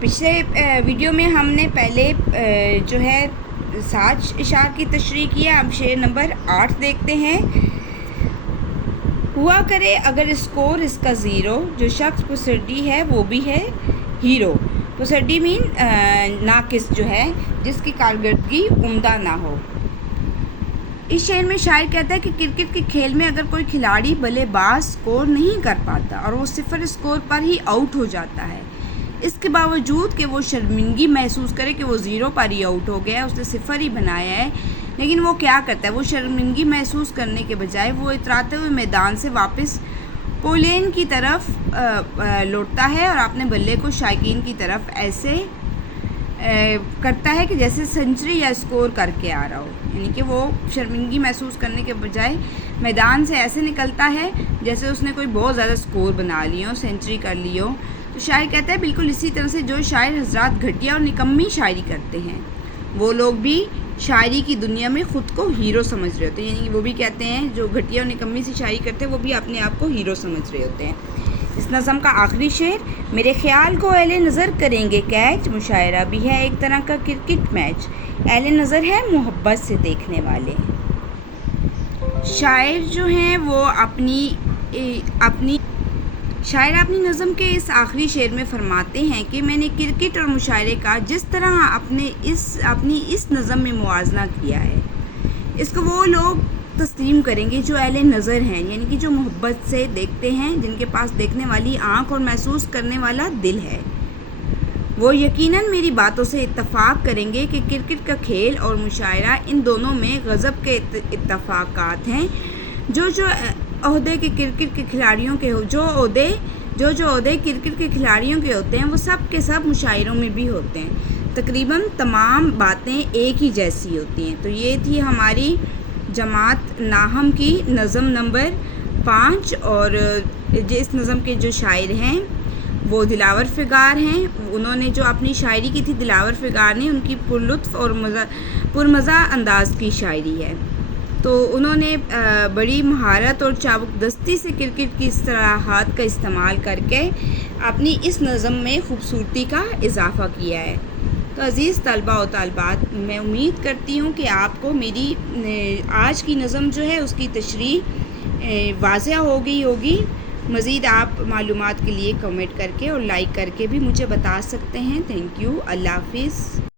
پچھلے ویڈیو میں ہم نے پہلے جو ہے 7 اشعار کی تشریح کیا. اب شعر نمبر 8 دیکھتے ہیں. ہوا کرے اگر اسکور اس کا 0، جو شخص پسرڈی ہے وہ بھی ہے ہیرو. پسرڈی مین ناقص جو ہے، جس کی کارکردگی عمدہ نہ ہو. اس شعر میں شاعر کہتا ہے کہ کرکٹ کے کھیل میں اگر کوئی کھلاڑی بلے باز سکور نہیں کر پاتا اور وہ 0 اسکور پر ہی آؤٹ ہو جاتا ہے، اس کے باوجود کہ وہ شرمندگی محسوس کرے کہ وہ 0 پر ہی آؤٹ ہو گیا ہے، اس نے 0 ہی بنایا ہے، لیکن وہ کیا کرتا ہے؟ وہ شرمندگی محسوس کرنے کے بجائے وہ اتراتے ہوئے میدان سے واپس پولین کی طرف لوٹتا ہے اور اپنے بلے کو شائقین کی طرف ایسے کرتا ہے کہ جیسے سنچری یا اسکور کر کے آ رہا ہو. یعنی کہ وہ شرمندگی محسوس کرنے کے بجائے میدان سے ایسے نکلتا ہے جیسے اس نے کوئی بہت زیادہ اسکور بنا لی ہو، سنچری کر لی ہو. تو شاعر کہتا ہے بالکل اسی طرح سے جو شاعر حضرات گھٹیا اور نکمی شاعری کرتے ہیں، وہ لوگ بھی شاعری کی دنیا میں خود کو ہیرو سمجھ رہے ہوتے ہیں. یعنی کہ وہ بھی کہتے ہیں جو گھٹیا اور نکمی سے شاعری کرتے ہیں وہ بھی اپنے آپ کو ہیرو سمجھ رہے ہوتے ہیں. اس نظم کا آخری شعر: میرے خیال کو اہل نظر کریں گے کیچ، مشاعرہ بھی ہے ایک طرح کا کرکٹ میچ، اہل نظر ہے محبت سے دیکھنے والے. شاعر جو ہیں وہ اپنی نظم کے اس آخری شعر میں فرماتے ہیں کہ میں نے کرکٹ اور مشاعرے کا جس طرح اپنی اس نظم میں موازنہ کیا ہے، اس کو وہ لوگ تسلیم کریں گے جو اہل نظر ہیں، یعنی کہ جو محبت سے دیکھتے ہیں، جن کے پاس دیکھنے والی آنکھ اور محسوس کرنے والا دل ہے. وہ یقیناً میری باتوں سے اتفاق کریں گے کہ کرکٹ کا کھیل اور مشاعرہ، ان دونوں میں غضب کے اتفاقات ہیں. جو عہدے کرکٹ کے کھلاڑیوں کے ہوتے ہیں وہ سب کے سب مشاعروں میں بھی ہوتے ہیں. تقریباً تمام باتیں ایک ہی جیسی ہوتی ہیں. تو یہ تھی ہماری جماعت ناہم کی نظم نمبر 5، اور اس نظم کے جو شاعر ہیں وہ دلاور فگار ہیں. انہوں نے جو اپنی شاعری کی تھی، دلاور فگار نے، ان کی پرلطف اور پرمزہ انداز کی شاعری ہے. تو انہوں نے بڑی مہارت اور چابک دستی سے کرکٹ کی اصطلاحات کا استعمال کر کے اپنی اس نظم میں خوبصورتی کا اضافہ کیا ہے. تو عزیز طلباء و طالبات، میں امید کرتی ہوں کہ آپ کو میری آج کی نظم جو ہے اس کی تشریح واضح ہو گئی ہوگی. مزید آپ معلومات کے لیے کمنٹ کر کے اور لائک کر کے بھی مجھے بتا سکتے ہیں. Thank you. اللہ حافظ.